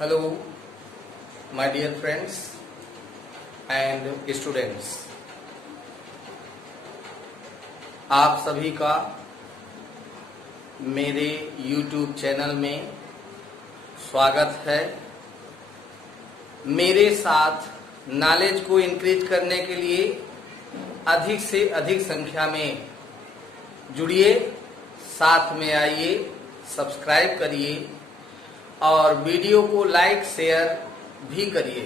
Hello, my dear friends and students. आप सभी का मेरे YouTube चैनल में स्वागत है। मेरे साथ नॉलेज को इंक्रीज करने के लिए अधिक से अधिक संख्या में जुड़िए, साथ में आइए, सब्सक्राइब करिए और वीडियो को लाइक शेयर भी करिए।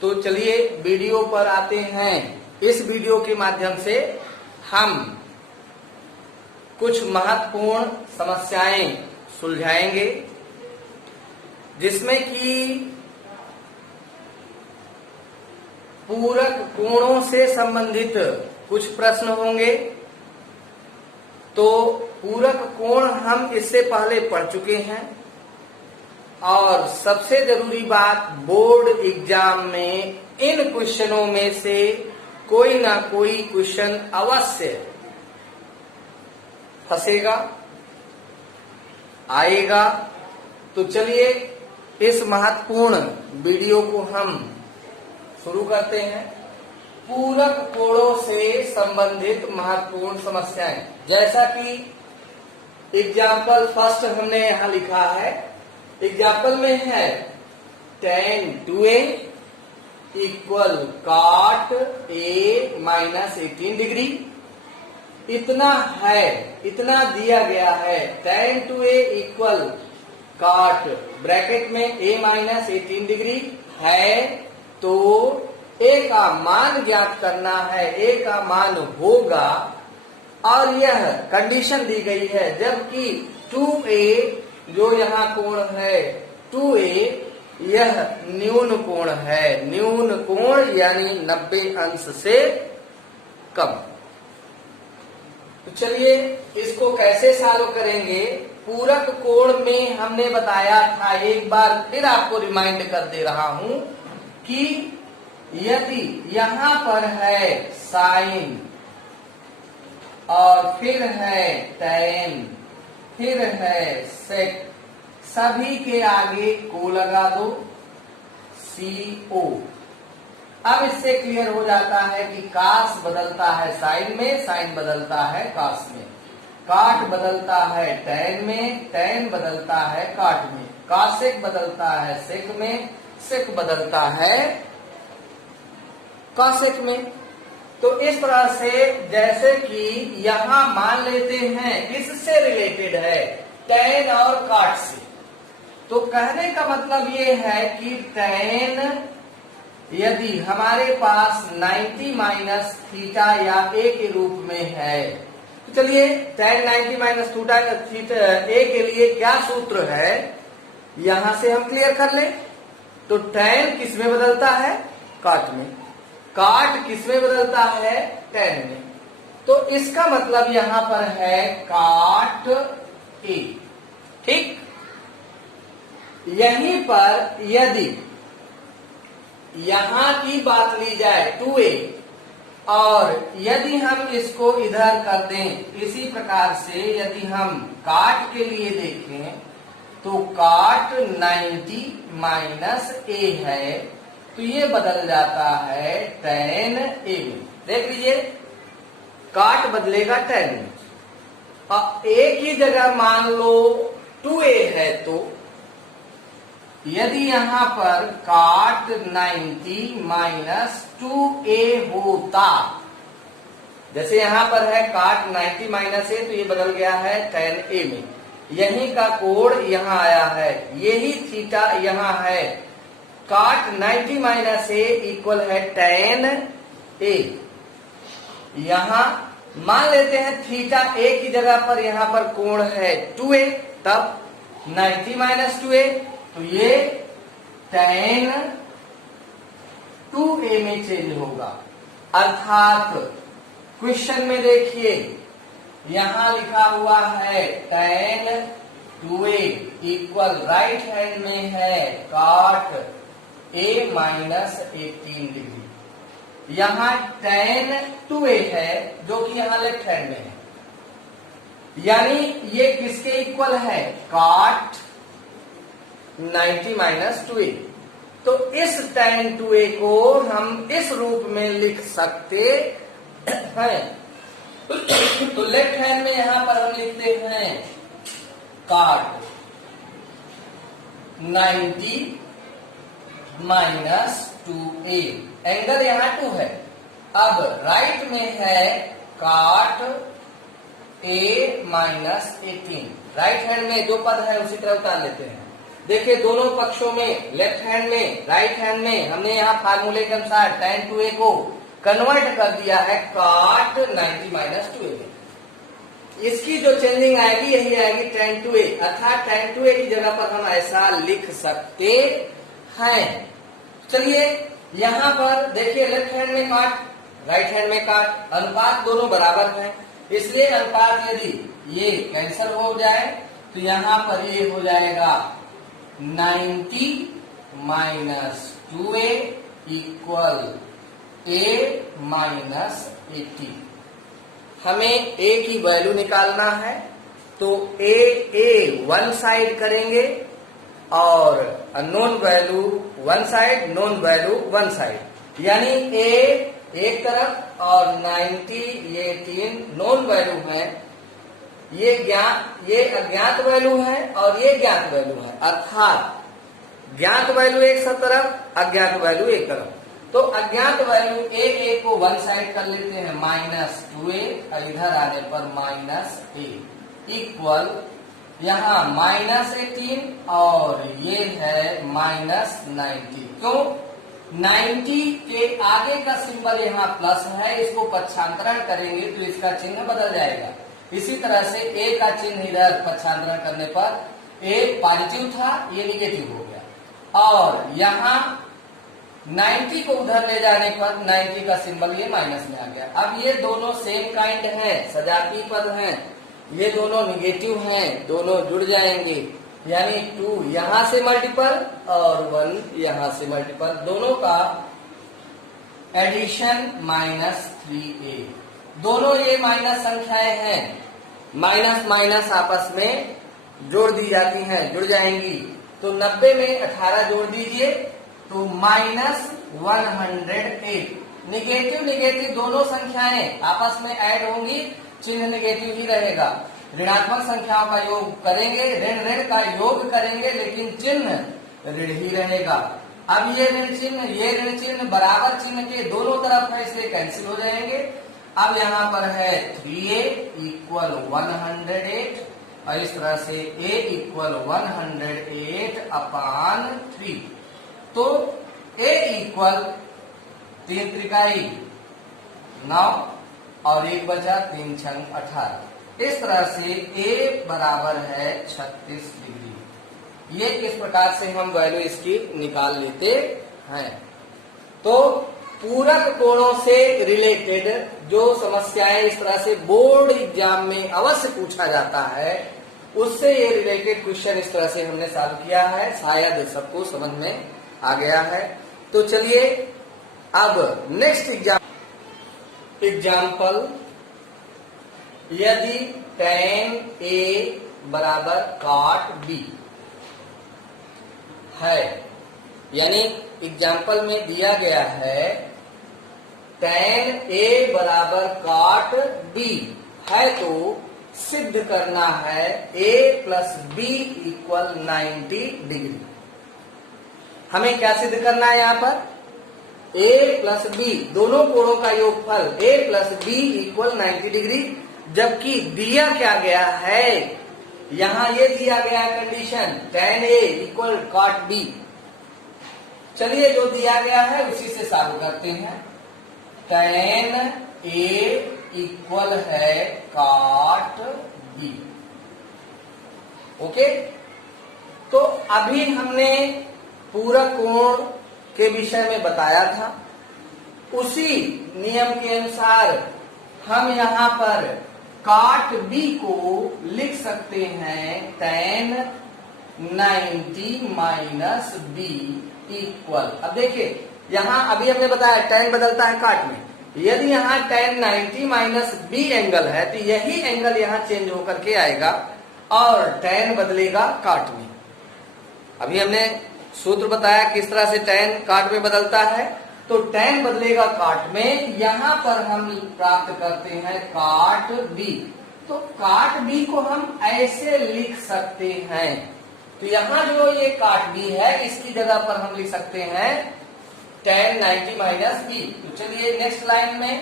तो चलिए वीडियो पर आते हैं। इस वीडियो के माध्यम से हम कुछ महत्वपूर्ण समस्याएं सुलझाएंगे, जिसमें कि पूरक कोणों से संबंधित कुछ प्रश्न होंगे। तो पूरक कोण हम इससे पहले पढ़ चुके हैं और सबसे जरूरी बात, बोर्ड एग्जाम में इन क्वेश्चनों में से कोई ना कोई क्वेश्चन अवश्य फंसेगा, आएगा। तो चलिए इस महत्वपूर्ण वीडियो को हम शुरू करते हैं। पूरक कोणों से संबंधित महत्वपूर्ण समस्याएं, जैसा कि एग्जाम्पल फर्स्ट हमने यहां लिखा है। एग्जाम्पल में है tan 2a equal cot a minus 18 degree. इतना है, इतना दिया गया है। tan 2a equal cot bracket में a माइनस 18 डिग्री है, तो a का मान ज्ञात करना है। a का मान होगा, और यह कंडीशन दी गई है, जबकि 2a जो यहाँ कोण है 2a यह न्यून कोण है। न्यून कोण यानी 90 अंश से कम। तो चलिए इसको कैसे सॉल्व करेंगे। पूरक कोण में हमने बताया था, एक बार फिर आपको रिमाइंड कर दे रहा हूं कि यदि यहां पर है साइन और फिर है tan, फिर है sec, सभी के आगे को लगा दो CO। अब इससे क्लियर हो जाता है कि cos बदलता है साइन में, साइन बदलता है cos में, cot बदलता है tan में, tan बदलता है cot में, cosec बदलता है sec में, sec बदलता है cosec में। तो इस तरह से, जैसे कि यहां मान लेते हैं इससे रिलेटेड है tan और cot से, तो कहने का मतलब ये है कि tan यदि हमारे पास 90 माइनस थीटा या a के रूप में है, तो चलिए tan 90 माइनस थीटा a के लिए क्या सूत्र है यहां से हम क्लियर कर लें। तो tan किस में बदलता है? cot में। cot किस में बदलता है? tan में। तो इसका मतलब यहां पर है cot a। ठीक, यहीं पर यदि यहां की बात ली जाए 2a, और यदि हम इसको इधर कर दें इसी प्रकार से, यदि हम cot के लिए देखें तो cot 90 माइनस a है, तो ये बदल जाता है tan a में। देख लीजिए, cot बदलेगा tan में, और a की जगह मान लो 2a है, तो यदि यहां पर cot 90 माइनस 2a होता, जैसे यहां पर है cot 90 माइनस a, तो ये बदल गया है tan a में। यहीं का कोण यहां आया है, यही थीटा यहां है। cot 90 माइनस a इक्वल है tan a। यहां मान लेते हैं थीटा a की जगह पर यहां पर कोण है 2a, तब 90 माइनस 2a, तो ये tan 2a में चेंज होगा। अर्थात क्वेश्चन में देखिए यहां लिखा हुआ है tan 2a equal right hand में है cot a माइनस 18 डिग्री। यहां tan 2a है जो कि यहां लेफ्ट हैंड में है, यानी ये किसके इक्वल है? cot 90 minus 2a। तो इस tan 2a को हम इस रूप में लिख सकते हैं। तो लेफ्ट हैंड में यहां पर हम लिखते हैं cot 90 माइनस 2a, एंगल यहां 2 है। अब राइट में है cot a minus 18। Right hand में जो पद है उसी तरह उतार लेते हैं। देखिए दोनों पक्षों में, लेफ्ट हैंड में, राइट हैंड में, हमने यहाँ फार्मूले के अनुसार tan 2a को कन्वर्ट कर दिया है cot 90 माइनस 2a में। इसकी जो चेंजिंग आएगी यही आएगी tan 2a, अर्थात tan 2a की जगह पर हम ऐसा लिख सकते हैं। चलिए यहाँ पर देखिए, लेफ्ट हैंड में काट, राइट हैंड में काट, अनुपात दोनों बराबर हैं, इसलिए अनुपात यदि ये कैंसिल हो जाए तो यहाँ पर ये हो जाएगा 90 minus 2a equal a minus 80। हमें a की वैल्यू निकालना है, तो a वन साइड करेंगे और non value one side, non value one side, यानी a एक तरफ और 90 ये 3 नॉन वैल्यू है, ये अज्ञात वैल्यू है और ये ज्ञात वैल्यू है, अर्थात ज्ञात वैल्यू एक तरफ, अज्ञात वैल्यू एक तरफ। तो अज्ञात वैल्यू a को वन साइड कर लेते हैं माइनस 2a और इधर आने पर माइनस a इक्वल यहाँ माइनस 18 और ये है माइनस 90। क्यों? 90 के आगे का सिंबल यहाँ प्लस है, इसको पक्षांतरण करेंगे तो इसका चिन्ह बदल जाएगा। इसी तरह से a का चिन्ह इधर पक्षांतरण करने पर a पॉजिटिव था, ये निगेटिव हो गया, और यहाँ 90 को उधर ले जाने पर 90 का सिंबल ये माइनस में आ गया। अब ये दोनों सेम काइंड है, सजातीय पद हैं, ये दोनों निगेटिव हैं, दोनों जुड़ जाएंगे, यानी 2 यहां से मल्टीपल और 1 यहां से मल्टीपल, दोनों का एडिशन माइनस 3a। दोनों ये माइनस संख्याएं हैं, माइनस माइनस आपस में जोड़ दी जाती हैं, जुड़ जाएंगी। तो 90 में 18 जोड़ दीजिए तो माइनस 108। निगेटिव निगेटिव दोनों संख्याएं आपस में ऐड होंगी, चिन्ह निगेटिव ही रहेगा। ऋणात्मक संख्याओं का योग करेंगे, ऋण ऋण का योग करेंगे, लेकिन चिन्ह ऋण ही रहेगा। अब ये ऋण चिन्ह बराबर चिन्ह के दोनों तरफ है, इसलिए कैंसिल हो जाएंगे। अब यहाँ पर है 3a इक्वल 108 और इस तरह से a इक्वल 108 अपान 3। तो a इक्वल 3 त्रिकाई 9 और 1 बचा, 3 छंग 18। इस तरह से a बराबर है 36 डिग्री। ये किस प्रकार से हम वैल्यू इसकी निकाल लेते हैं। तो पूरक कोणों से रिलेटेड जो समस्याएं इस तरह से बोर्ड एग्जाम में अवश्य पूछा जाता है, उससे ये रिलेटेड क्वेश्चन इस तरह से हमने सॉल्व किया है। शायद सबको समझ में आ गया है। तो चलिए अब नेक्स्ट एग्जाम्पल, यदि tan a बराबर cot b है, यानी एग्जाम्पल में दिया गया है tan a बराबर cot b है, तो सिद्ध करना है a plus b equal 90 degree. हमें क्या सिद्ध करना है यहाँ पर? a प्लस b, दोनों कोणों का योगफल a plus b equal 90 degree. जबकि दिया क्या गया है, यहाँ ये दिया गया condition tan a equal cot b। चलिए जो दिया गया है उसी से सॉल्व करते हैं। tan a इक्वल है cot b। ओके, तो अभी हमने पूरक कोण के विषय में बताया था, उसी नियम के अनुसार हम यहाँ पर cot b को लिख सकते हैं tan 90 माइनस b इक्वल। अब देखिए यहाँ अभी हमने बताया tan बदलता है cot में, यदि यहाँ tan 90 माइनस b एंगल है तो यही एंगल यहाँ चेंज होकर के आएगा और tan बदलेगा cot में। अभी हमने सूत्र बताया किस तरह से tan काट में बदलता है। तो tan बदलेगा काट में, यहां पर हम प्राप्त करते हैं काट b। तो काट b को हम ऐसे लिख सकते हैं, तो यहां जो ये काट b है इसकी जगह पर हम लिख सकते हैं tan 90 माइनस b। तो चलिए नेक्स्ट लाइन में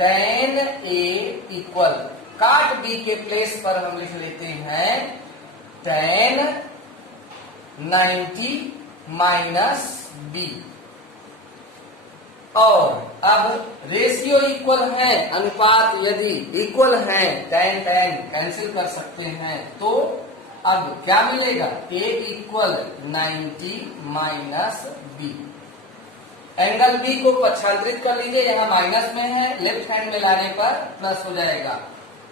tan a इक्वल काट b के प्लेस पर हम लिख लेते हैं tan 90 माइनस b। और अब रेशियो इक्वल है, अनुपात यदि इक्वल है, tan कैंसिल कर सकते हैं, तो अब क्या मिलेगा, a equal 90 minus b। Angle b को पक्षांतरित कर लीजिए, यहाँ माइनस में है, लेफ्ट हैंड में लाने पर प्लस हो जाएगा।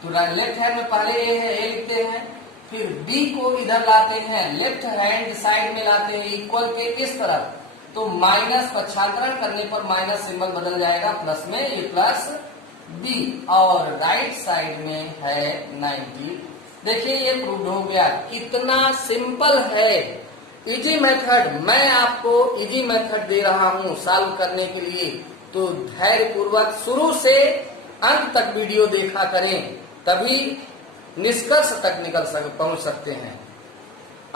तो लेफ्ट हैंड में पहले a है, a लिखते हैं, फिर b को इधर लाते हैं, लेफ्ट हैंड साइड में लाते हैं इक्वल के इस तरफ, तो माइनस पक्षांतरण करने पर माइनस सिंबल बदल जाएगा प्लस में, ये प्लस b, और राइट साइड में है 90। देखिए ये प्रूव हो गया, कितना सिंपल है। इजी मेथड, मैं आपको इजी मेथड दे रहा हूं सॉल्व करने के लिए, तो धैर्य पूर्वक शुरू से अंत तक वीडियो देखा करें, तभी निष्कर्ष तक पहुंच सकते हैं।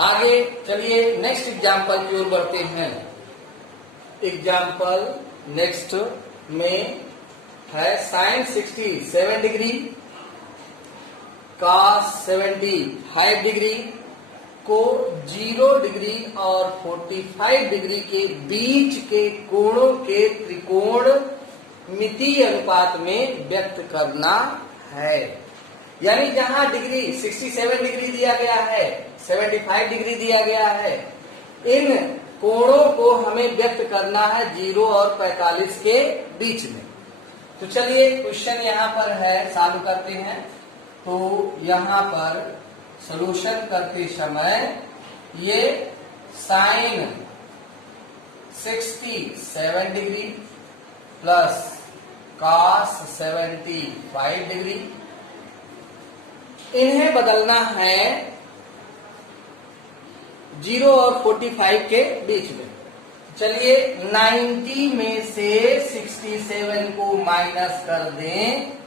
आगे चलिए नेक्स्ट एग्जाम्पल की ओर बढ़ते हैं। एग्जाम्पल नेक्स्ट में है sin 67 डिग्री cos 75 डिग्री को 0 डिग्री और 45 डिग्री के बीच के कोणों के त्रिकोण मितीय अनुपात में व्यक्त करना है। यानी जहां डिग्री 67 डिग्री दिया गया है, 75 डिग्री दिया गया है, इन कोणों को हमें व्यक्त करना है 0 और 45 के बीच में। तो चलिए क्वेश्चन यहाँ पर है, सॉल्व करते हैं। तो यहाँ पर सॉल्यूशन करते समय ये sin 67 degree plus cos 75 degree, इन्हें बदलना है 0 और 45 के बीच में। चलिए 90 में से 67 को माइनस कर दें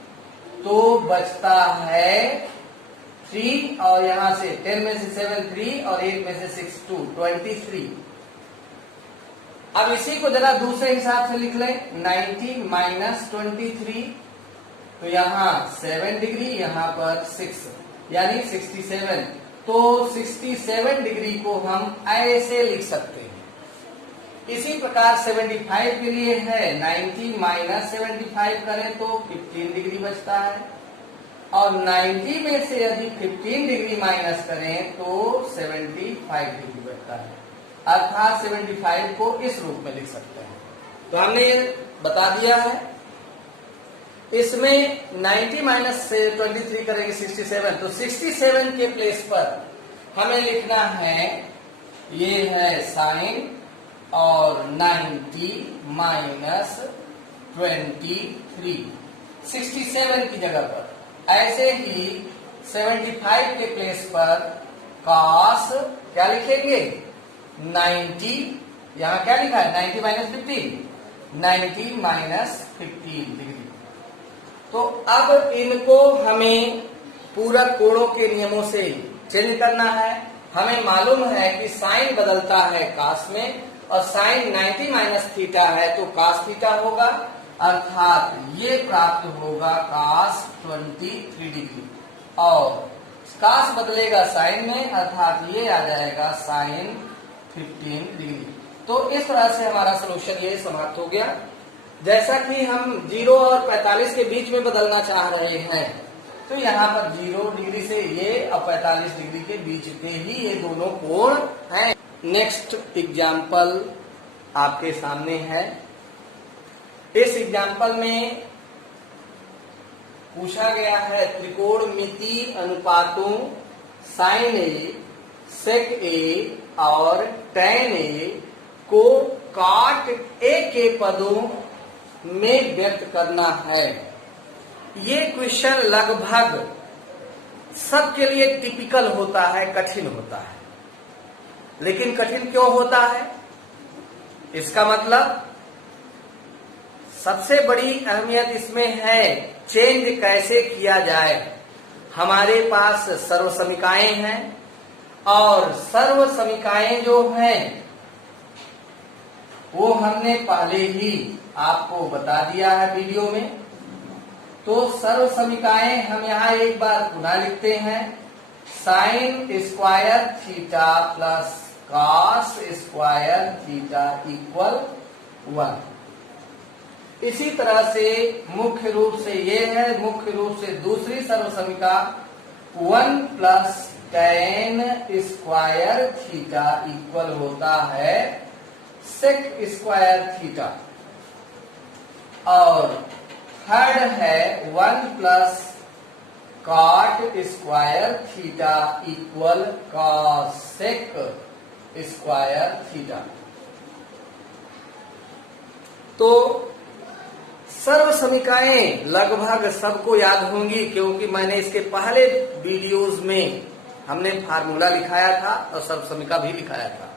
तो बचता है 3, और यहां से 10 में से 7 3 और 8 में से 6 2 23। अब इसी को जरा दूसरे हिसाब से लिख लें, 90 माइनस 23, तो यहाँ 7 डिग्री, यहाँ पर 6 यानी 67। तो 67 डिग्री को हम ऐसे लिख सकते हैं। इसी प्रकार 75 के लिए है, 90 माइनस 75 करें तो 15 डिग्री बचता है, और 90 में से यदि 15 डिग्री माइनस करें तो 75 डिग्री बचता है। अर्थात 75 को इस रूप में लिख सकते हैं। तो हमने ये बता दिया है। इसमें 90 माइनस 23 करेंगे 67, तो 67 के प्लेस पर हमें लिखना है, ये है साइन और 90 माइनस 23 67 की जगह पर। ऐसे ही 75 के प्लेस पर cos क्या लिखेंगे, 90, यहाँ क्या लिखा है 90 माइनस 15, 90 माइनस 15 डिग्री। तो अब इनको हमें पूरक कोणों के नियमों से चेंज करना है। हमें मालूम है कि साइन बदलता है cos में, और साइन 90 माइनस थीटा है तो cos थीटा होगा, अर्थात ये प्राप्त होगा cos 23 डिग्री, और cos बदलेगा साइन में, अर्थात ये आ जाएगा साइन 15 डिग्री। तो इस तरह से हमारा सॉल्यूशन ये समाप्त हो गया। जैसा कि हम 0 और 45 के बीच में बदलना चाह रहे हैं, तो यहाँ पर 0 डिग्री से ये और 45 डिग्री के बीच के ही ये दोनों कोण हैं। नेक्स्ट एग्जाम्पल आपके सामने है। इस एग्जाम्पल में पूछा गया है त्रिकोणमितीय अनुपातों साइन ए, सेक ए और tan ए को काट ए के पदों में व्यक्त करना है। ये क्वेश्चन लगभग सबके लिए टिपिकल होता है, कठिन होता है। लेकिन कठिन क्यों होता है? इसका मतलब सबसे बड़ी अहमियत इसमें है चेंज कैसे किया जाए। हमारे पास सर्वसमीकाएं हैं और सर्वसमीकाएं जो हैं वो हमने पहले ही आपको बता दिया है वीडियो में। तो सर्वसमीकाएं हम यहां एक बार पुनः लिखते हैं, sine square theta plus cos square theta equal 1। इसी तरह से मुख्य रूप से ये है, मुख्य रूप से दूसरी सर्वसमीका 1 plus tan square theta equal होता है सेक स्क्वायर थीटा। और थर्ड है 1 plus cot square theta equal cosec square theta. तो सर्वसमीकाएं लगभग सबको याद होंगी, क्योंकि मैंने इसके पहले वीडियोस में हमने फार्मूला लिखाया था और सर्वसमीका भी लिखाया था।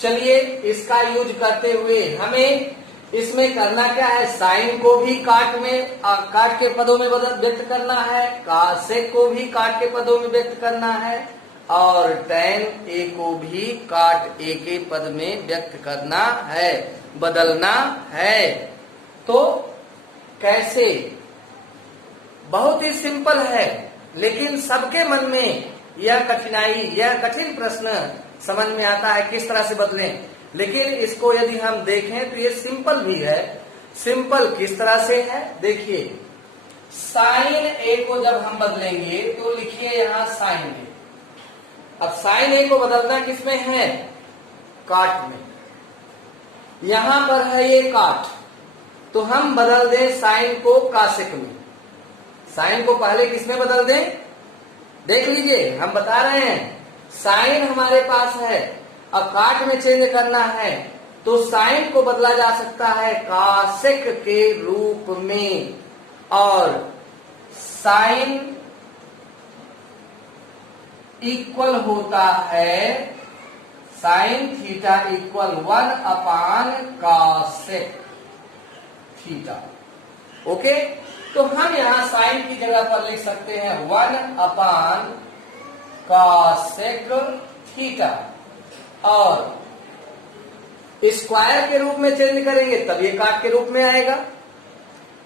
चलिए इसका यूज करते हुए हमें इसमें करना क्या है, साइन को भी काट के पदों में व्यक्त करना है, कॉसेक को भी काट के पदों में व्यक्त करना है और tan a को भी काट a के पद में व्यक्त करना है, बदलना है। तो कैसे? बहुत ही सिंपल है, लेकिन सबके मन में यह कठिन प्रश्न समझ में आता है किस तरह से बदलें। लेकिन इसको यदि हम देखें तो ये सिंपल भी है। सिंपल किस तरह से है, देखिए साइन ए को जब हम बदलेंगे तो लिखिए यहां साइन ए। अब साइन ए को बदलना किसमें है, काट में। यहां पर है ये काट, तो हम बदल दें साइन को कासेक में। साइन को पहले किसमें बदल दें, देख लीजिए हम बता रहे हैं। साइन हमारे पास है, अब काट में चेंज करना है तो साइन को बदला जा सकता है कासेक के रूप में, और साइन इक्वल होता है साइन थीटा इक्वल 1 अपान कासेक थीटा। ओके, तो हम यहां साइन की जगह पर लिख सकते हैं 1 अपान कासेक थीटा, और स्क्वायर के रूप में चेंज करेंगे तब ये काट के रूप में आएगा।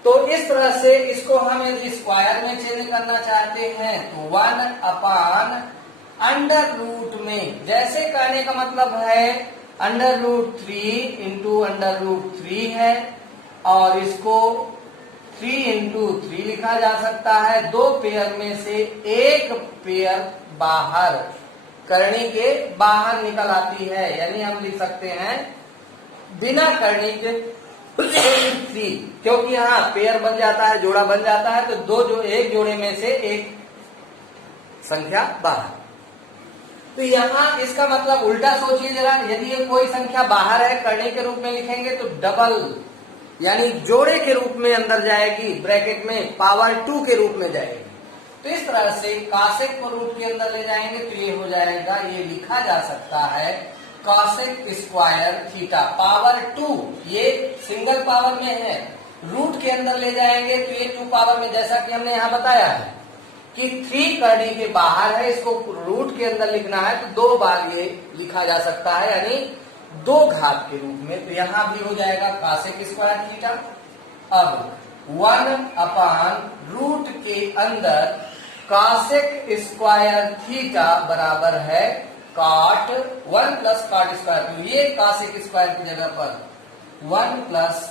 तो इस तरह से इसको हम यदि स्क्वायर में चेंज करना चाहते हैं तो 1 अपान अंडर रूट में, जैसे कहने का मतलब है under root 3 into under root 3 है, और इसको 3 इंटू 3 लिखा जा सकता है। दो पेयर में से एक पेयर बाहर करनी के बाहर निकल आती है, यानी हम लिख सकते हैं बिना करनी के 3, क्योंकि यहाँ पेयर बन जाता है, जोड़ा बन जाता है, तो एक जोड़े में से एक संख्या बाहर। तो यहाँ इसका मतलब उल्टा सोचिए जरा, यदि ये कोई संख्या बाहर है करने के रूप में लिखेंगे तो डबल यानी जोड़े के रूप में अंदर जाएगी, ब्रैकेट में पावर 2 के रूप में जाएगी। तो इस तरह से कासेक को रूट के अंदर ले जाएंगे तो ये हो जाएगा, ये लिखा जा सकता है कासेक स्क्वायर थीटा पावर 2, ये सिंगल पावर में है। रूट के अंदर ले जाएंगे तो ये 2 पावर में, जैसा कि हमने यहाँ बताया है कि 3 करने के बाहर है, इसको रूट के अंदर लिखना है तो 2 बार ये लिखा जा सकता है, यानी 2 घात के रूप में। तो यहां भी हो जाएगा कासेक स्क्वायर थीटा। अब 1 अपान रूट के अंदर कासेक स्क्वायर थीटा बराबर है काट 1 प्लस काट स्क्वायर। तो ये कासेक स्क्वायर की जगह पर 1 प्लस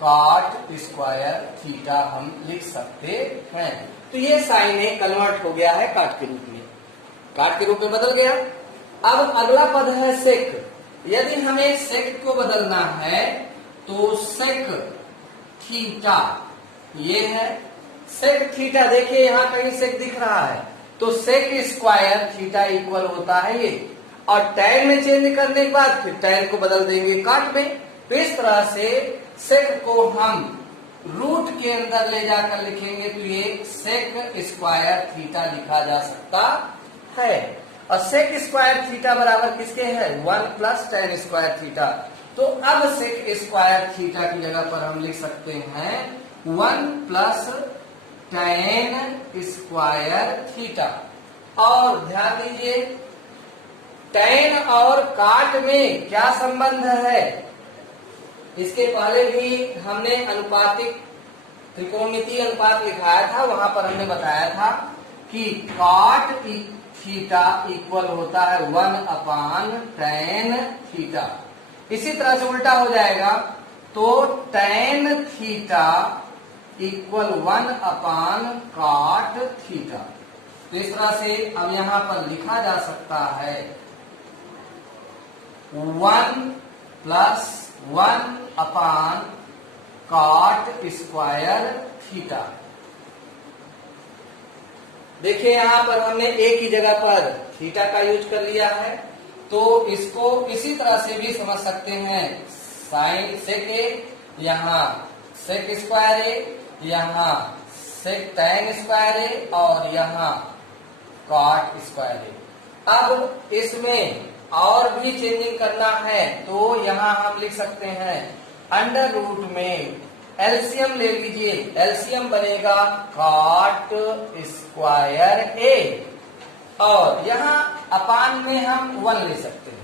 काट स्क्वायर थीटा हम लिख सकते हैं। तो ये साइन ए कन्वर्ट हो गया है काट के रूप में, काट के रूप में बदल गया। अब अगला पद है सेक। यदि हमें सेक को बदलना है तो सेक थीटा, ये है सेक थीटा। देखिए यहां कहीं सेक दिख रहा है, तो सेक स्क्वायर थीटा इक्वल होता है ये, और टैन में चेंज करने के बाद फिर टैन को बदल देंगे काट में। तो इस तरह से सेक को हम रूट के अंदर ले जाकर लिखेंगे तो ये सेक स्क्वायर थीटा लिखा जा सकता है। और सेक स्क्वायर थीटा बराबर किसके है 1 प्लस टेन स्क्वायर थीटा। तो अब सेक स्क्वायर थीटा की जगह पर हम लिख सकते हैं 1 प्लस टेन स्क्वायर थीटा। और ध्यान दीजिए टेन और काट में क्या संबंध है, इसके पहले भी हमने अनुपातिक त्रिकोणमितीय अनुपात लिखाया था, वहां पर हमने बताया था कि काट थीटा इक्वल होता है 1 अपान टेन थीटा। इसी तरह से उल्टा हो जाएगा तो टेन थीटा इक्वल 1 अपान काट थीटा। तो इस तरह से अब यहां पर लिखा जा सकता है 1 प्लस 1 अपान काट स्क्वायर थीटा। देखिए यहां पर हमने एक ही जगह पर थीटा का यूज कर लिया है, तो इसको इसी तरह से भी समझ सकते हैं साइन सेक ए, यहाँ सेक स्क्वायर ए, यहाँ सेक टेन स्क्वायर ए और यहाँ कॉट स्क्वायर ए। अब इसमें और भी चेंजिंग करना है तो यहाँ हम लिख सकते हैं अंडर रूट में एलसीएम ले लीजिए, एलसीएम बनेगा कॉट स्क्वायर ए और यहाँ अपान में हम 1 ले सकते हैं।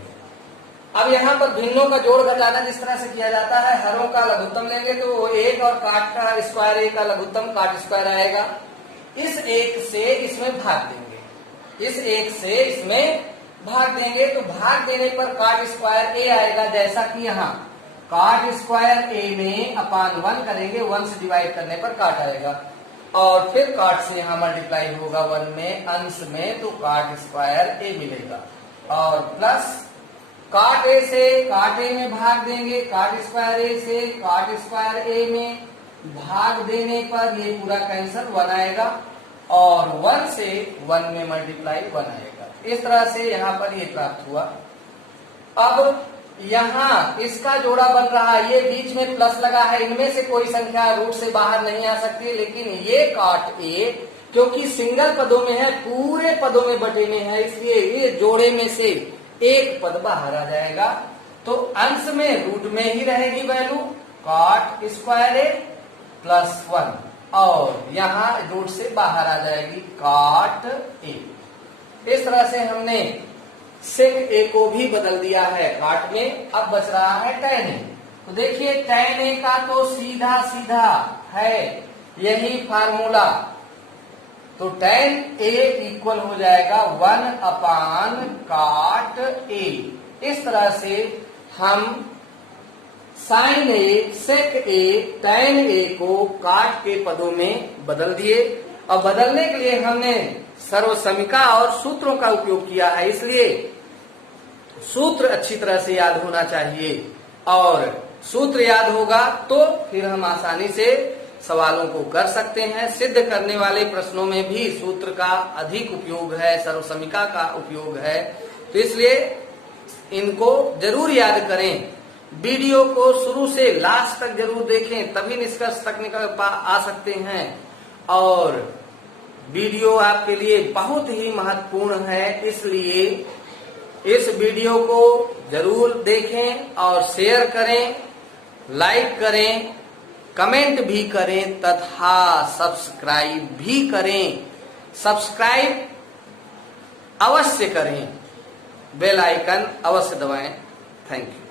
अब यहाँ पर भिन्नों का जोड़ घटाना जिस तरह से किया जाता है, हरों का लघुत्तम लेंगे तो 1 और काट का स्क्वायर ए का लघुत्तम काट स्क्वायर आएगा। इस 1 से इसमें भाग देंगे, इस 1 से इसमें भाग देंगे तो भाग देने पर काट स्क्वायर ए आएगा, जैसा कि यहाँ काट स्क्वायर ए में अपान 1 करेंगे, 1 से डिवाइड करने पर काट आएगा और फिर काट से यहाँ मल्टीप्लाई होगा 1 में अंश में, तो काट स्क्वायर ए मिलेगा और प्लस काट ए से काट ए में भाग देंगे, काट स्क्वायर ए से काट स्क्वायर ए में भाग देने पर ये पूरा कैंसिल 1 आएगा और 1 से 1 में मल्टीप्लाई 1 आएगा। इस तरह से यहाँ पर ये प्राप्त हुआ। अब यहाँ इसका जोड़ा बन रहा है, ये बीच में प्लस लगा है, इनमें से कोई संख्या रूट से बाहर नहीं आ सकती, लेकिन ये काट ए क्योंकि सिंगल पदों में है, पूरे पदों में बटे में है, इसलिए ये जोड़े में से एक पद बाहर आ जाएगा, तो अंश में रूट में ही रहेगी वैल्यू काट स्क्वायर ए प्लस 1 और यहाँ रूट से बाहर आ जाएगी काट ए। इस तरह से हमने सेक ए को भी बदल दिया है काट में, अब बच रहा है टेन ए। तो देखिए टेन ए का तो सीधा सीधा है यही फार्मूला, तो टेन ए इक्वल हो जाएगा 1 अपान काट ए। इस तरह से हम साइन ए, सेक ए, टेन ए को काट के पदों में बदल दिए और बदलने के लिए हमने सर्वसमीका और सूत्रों का उपयोग किया है, इसलिए सूत्र अच्छी तरह से याद होना चाहिए और सूत्र याद होगा तो फिर हम आसानी से सवालों को कर सकते हैं। सिद्ध करने वाले प्रश्नों में भी सूत्र का अधिक उपयोग है, सर्वसमीका का उपयोग है, तो इसलिए इनको जरूर याद करें। वीडियो को शुरू से लास्ट तक जरूर देखें, तभी निष्कर्ष तक निकल आ सकते हैं और वीडियो आपके लिए बहुत ही महत्वपूर्ण है, इसलिए इस वीडियो को जरूर देखें और शेयर करें, लाइक करें, कमेंट भी करें तथा सब्सक्राइब भी करें। सब्सक्राइब अवश्य करें, बेल आइकन अवश्य दबाएं। Thank you.